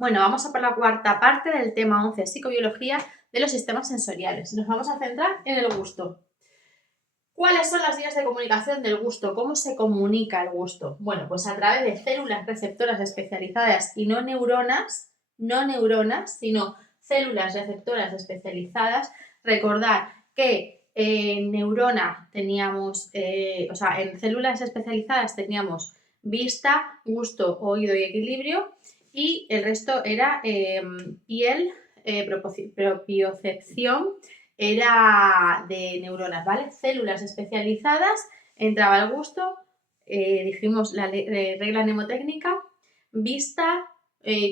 Bueno, vamos a por la cuarta parte del tema 11, psicobiología de los sistemas sensoriales. Nos vamos a centrar en el gusto. ¿Cuáles son las vías de comunicación del gusto? ¿Cómo se comunica el gusto? Bueno, pues a través de células receptoras especializadas y no neuronas, sino células receptoras especializadas. Recordad que en neurona teníamos, en células especializadas teníamos vista, gusto, oído y equilibrio, y el resto era piel, propiocepción, era de neuronas, ¿vale? Células especializadas, entraba el gusto, dijimos la regla mnemotécnica, vista,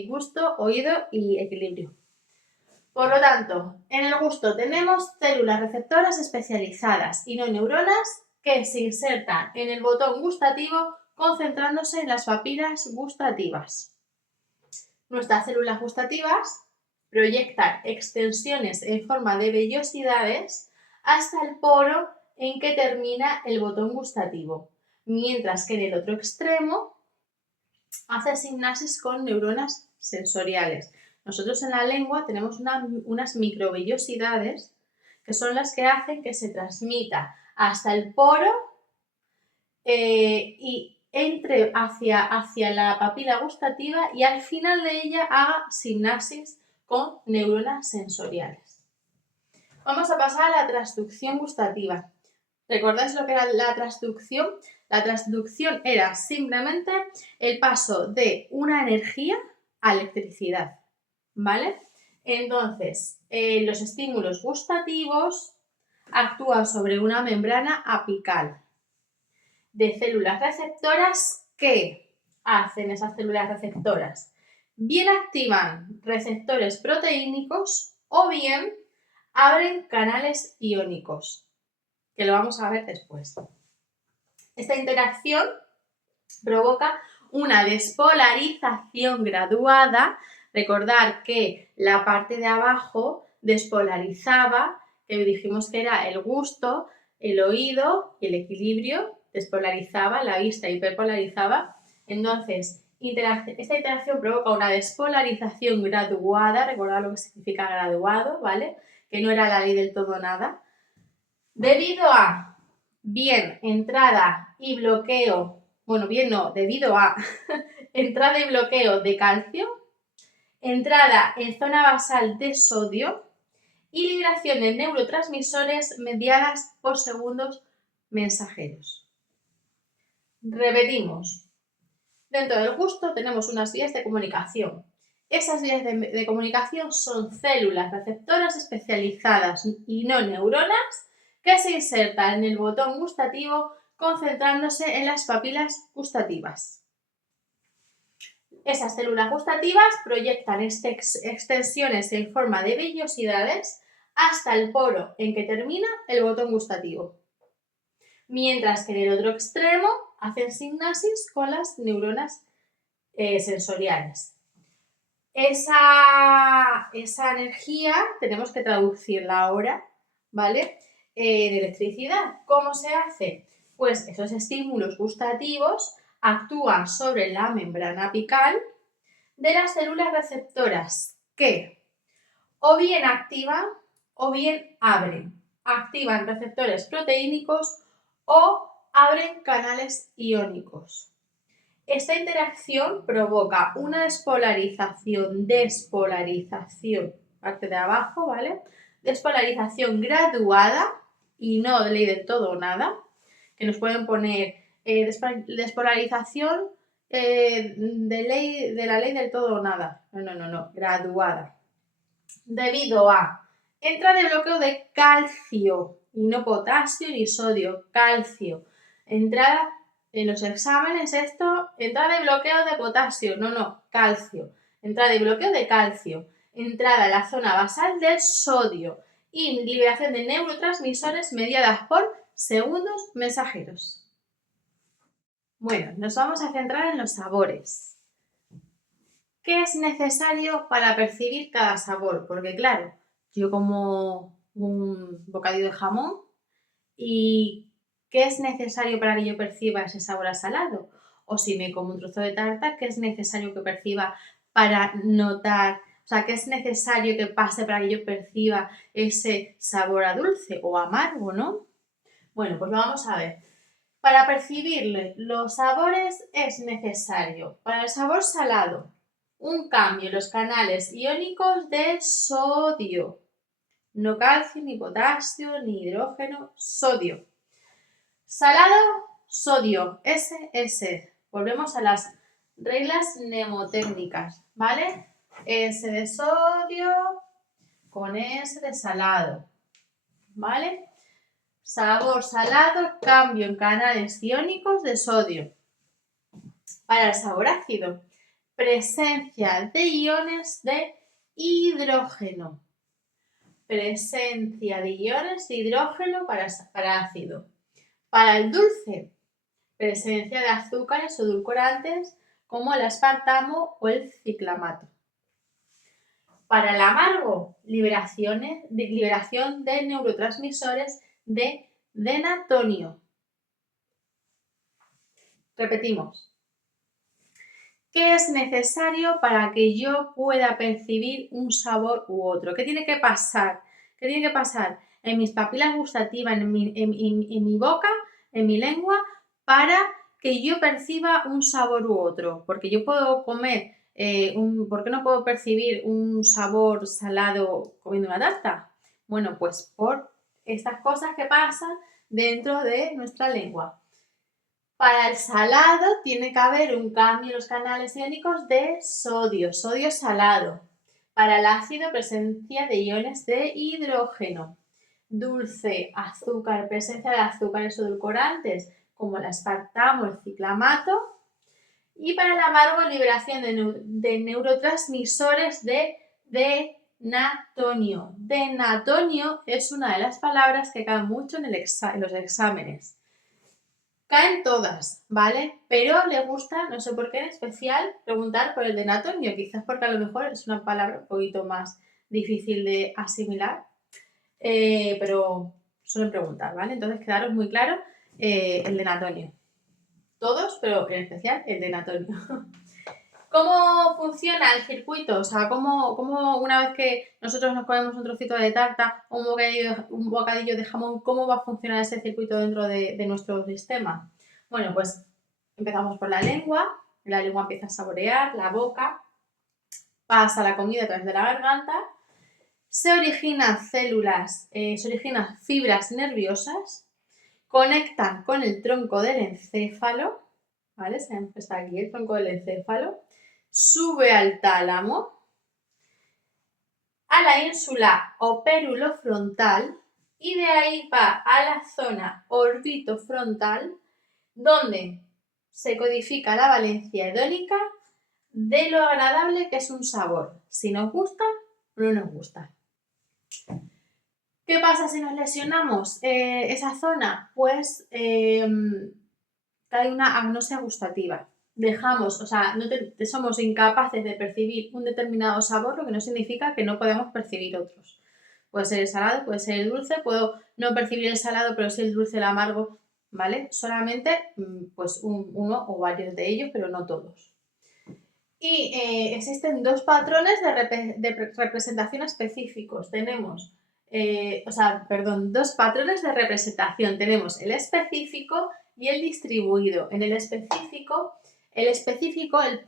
gusto, oído y equilibrio. Por lo tanto, en el gusto tenemos células receptoras especializadas y no neuronas que se insertan en el botón gustativo concentrándose en las papilas gustativas. Nuestras células gustativas proyectan extensiones en forma de vellosidades hasta el poro en que termina el botón gustativo, mientras que en el otro extremo hace sinapsis con neuronas sensoriales. Nosotros en la lengua tenemos unas microvellosidades que son las que hacen que se transmita hasta el poro y entre hacia la papila gustativa y al final de ella haga sinapsis con neuronas sensoriales. Vamos a pasar a la transducción gustativa. ¿Recordáis lo que era la transducción? La transducción era simplemente el paso de una energía a electricidad, ¿vale? Entonces, los estímulos gustativos actúan sobre una membrana apical de células receptoras. ¿Qué hacen esas células receptoras? Bien activan receptores proteínicos o bien abren canales iónicos, que lo vamos a ver después. Esta interacción provoca una despolarización graduada. Recordar que la parte de abajo despolarizaba, que dijimos que era el gusto, el oído y el equilibrio, despolarizaba, la vista hiperpolarizaba. Entonces, esta interacción provoca una despolarización graduada. Recordad lo que significa graduado, ¿vale? Que no era la ley del todo nada. Debido a, bien, entrada y bloqueo, debido a entrada y bloqueo de calcio, entrada en zona basal de sodio y liberación de neurotransmisores mediadas por segundos mensajeros. Repetimos. Dentro del gusto tenemos unas vías de comunicación. Esas vías de comunicación son células receptoras especializadas y no neuronas que se insertan en el botón gustativo concentrándose en las papilas gustativas. Esas células gustativas proyectan extensiones en forma de vellosidades hasta el poro en que termina el botón gustativo, mientras que en el otro extremo hacen sinapsis con las neuronas sensoriales. Esa energía tenemos que traducirla ahora, ¿vale? En electricidad. ¿Cómo se hace? Pues esos estímulos gustativos actúan sobre la membrana apical de las células receptoras que o bien activan o bien abren. Activan receptores proteínicos o abren canales iónicos. Esta interacción provoca una despolarización, parte de abajo, ¿vale? Despolarización graduada y no de ley del todo o nada, que nos pueden poner despolarización de la ley del todo o nada. No, graduada. Debido a entrada de bloqueo de calcio, y no potasio ni sodio, calcio. Entrada en los exámenes entrada y bloqueo de potasio, calcio. Entrada y bloqueo de calcio. Entrada en la zona basal del sodio y liberación de neurotransmisores mediadas por segundos mensajeros. Bueno, nos vamos a centrar en los sabores. ¿Qué es necesario para percibir cada sabor? Porque claro, yo como un bocadillo de jamón y ¿qué es necesario para que yo perciba ese sabor a salado? O si me como un trozo de tarta, ¿qué es necesario que perciba para notar, o sea, qué es necesario que pase para que yo perciba ese sabor a dulce o amargo, ¿no? Bueno, pues lo vamos a ver. Para percibir los sabores es necesario, para el sabor salado, un cambio en los canales iónicos de sodio. No calcio, ni potasio, ni hidrógeno, sodio. Salado, sodio, SS. Volvemos a las reglas mnemotécnicas, ¿vale? S de sodio con S de salado, ¿vale? Sabor salado, cambio en canales iónicos de sodio. Para el sabor ácido, presencia de iones de hidrógeno. Presencia de iones de hidrógeno para ácido. Para el dulce, presencia de azúcares o edulcorantes como el aspartamo o el ciclamato. Para el amargo, liberación de neurotransmisores de denatonio. Repetimos. ¿Qué es necesario para que yo pueda percibir un sabor u otro? ¿Qué tiene que pasar? ¿Qué tiene que pasar en mis papilas gustativas, en mi boca, en mi lengua, para que yo perciba un sabor u otro? Porque yo puedo comer, ¿por qué no puedo percibir un sabor salado comiendo una tarta? Bueno, pues por estas cosas que pasan dentro de nuestra lengua. Para el salado tiene que haber un cambio en los canales iónicos de sodio, sodio salado. Para el ácido, presencia de iones de hidrógeno. Dulce, azúcar, presencia de azúcares edulcorantes como el aspartamo, el ciclamato. Y para el amargo, liberación de neurotransmisores de denatonio. Denatonio es una de las palabras que caen mucho en los exámenes. Caen todas, ¿vale? Pero le gusta, no sé por qué en especial, preguntar por el denatonio, quizás porque a lo mejor es una palabra un poquito más difícil de asimilar, pero suelen preguntar, ¿vale? Entonces quedaros muy claro el denatonio. Todos, pero en especial el denatonio. ¿Cómo funciona el circuito? O sea, ¿cómo una vez que nosotros nos comemos un trocito de tarta o un bocadillo de jamón, cómo va a funcionar ese circuito dentro de nuestro sistema? Bueno, pues empezamos por la lengua empieza a saborear, la boca, pasa la comida a través de la garganta, se originan fibras nerviosas, conectan con el tronco del encéfalo, ¿vale? Está aquí el tronco del encéfalo, sube al tálamo, a la ínsula operulofrontal y de ahí va a la zona orbitofrontal donde se codifica la valencia hedónica de lo agradable que es un sabor, si nos gusta o no nos gusta. ¿Qué pasa si nos lesionamos esa zona? Pues hay una agnosia gustativa. Somos incapaces de percibir un determinado sabor, lo que no significa que no podemos percibir otros. Puede ser el salado, puede ser el dulce, puedo no percibir el salado, pero sí el dulce, el amargo, ¿vale? Solamente pues uno o varios de ellos, pero no todos. Y existen dos patrones de representación específicos. Tenemos, dos patrones de representación. Tenemos el específico y el distribuido. En el específico,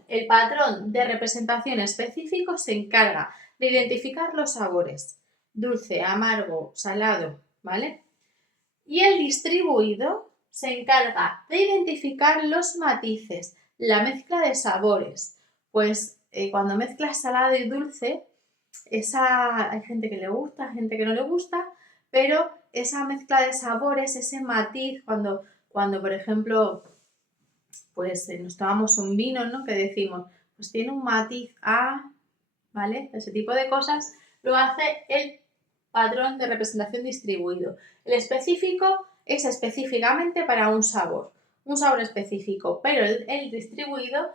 el patrón de representación específico se encarga de identificar los sabores, dulce, amargo, salado, ¿vale? Y el distribuido se encarga de identificar los matices, la mezcla de sabores. Pues cuando mezclas salado y dulce, hay gente que le gusta, gente que no le gusta, pero esa mezcla de sabores, ese matiz, cuando por ejemplo, pues nos tomamos un vino, ¿no? Que decimos, pues tiene un matiz a, ¿vale? Ese tipo de cosas lo hace el patrón de representación distribuido. El específico es específicamente para un sabor específico, pero el distribuido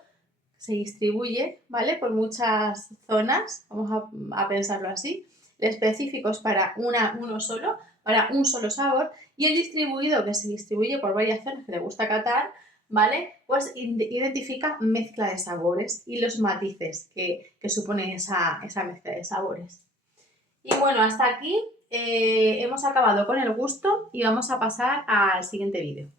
se distribuye, ¿vale? Por muchas zonas, vamos a pensarlo así. El específico es para uno solo, para un solo sabor, y el distribuido, que se distribuye por varias zonas que le gusta catar, ¿vale? Pues identifica mezcla de sabores y los matices que supone esa mezcla de sabores. Y bueno, hasta aquí hemos acabado con el gusto y vamos a pasar al siguiente vídeo.